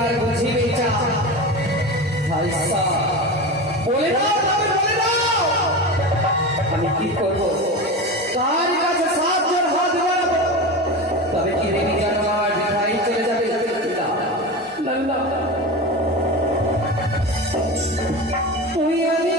এবার বুঝিবে চা ভাই বলে দাও বলে দাও আমি কি করব কার কাছে সাহায্যের হাত বাড়াবো তবে কি রেগে জানোয়ার ভাই চলে যাবে না না তুই আমি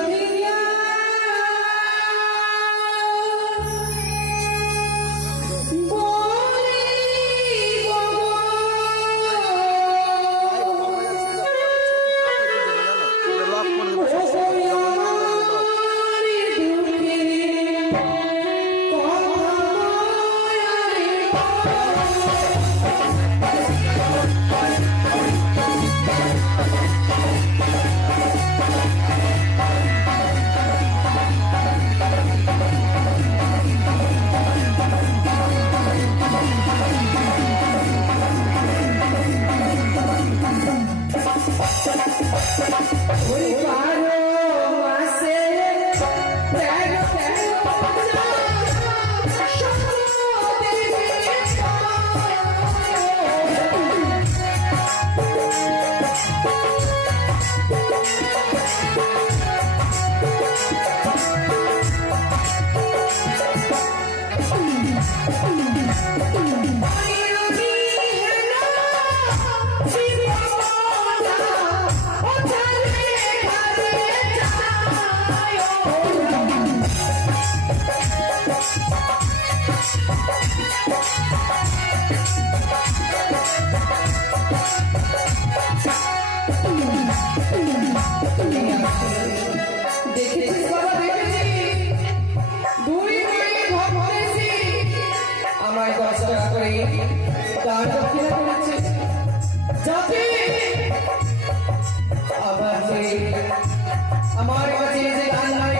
আমার কাছে যে দান নাই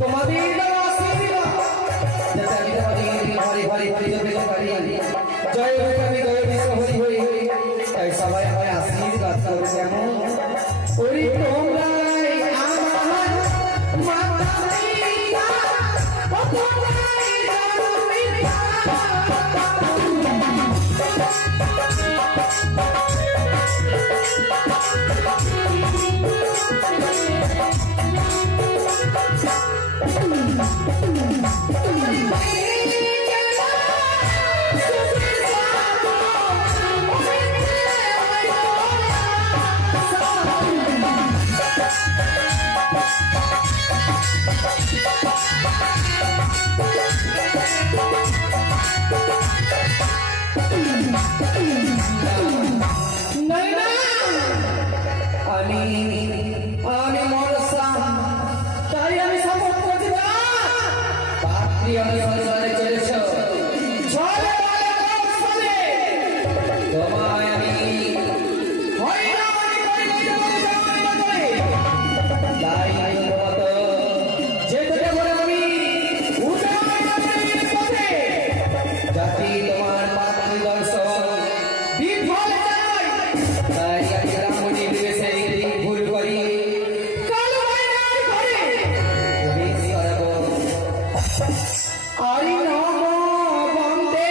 তোমাদের হরি হরি হরি জয় হরি জয় বিশ্ব হরি হরি তাই সবাই আমার আশীর্বাদ করবে কেমন ওই তোমরা আমার মাতা পিতা ও তোমরাই আমি মনসা তাই আমি সাপোর্ট করছি না পাত্রী আমি সংসারে চলেছ ঝড়ে বলে কৌশলে তোমায় আমি জাতি তোমার মাতৃদর্শন বিফল তাই আমি রামনি বিবেশে ভুল করি হরি নম বন্দে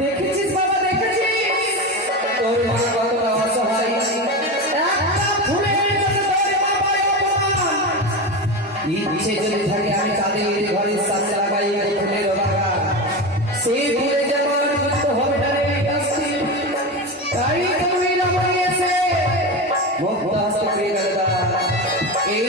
দেখেছিস বাবা দেখেছিস তোর মা কতটা অসহায় ইচ্ছে যদি থাকে আমি তাদের ঘরের সামনে লাগাই ফুলের বাগান সেই ফুলে যেমন হবে তাই তুমি এসে মুক্ত হস্ত এই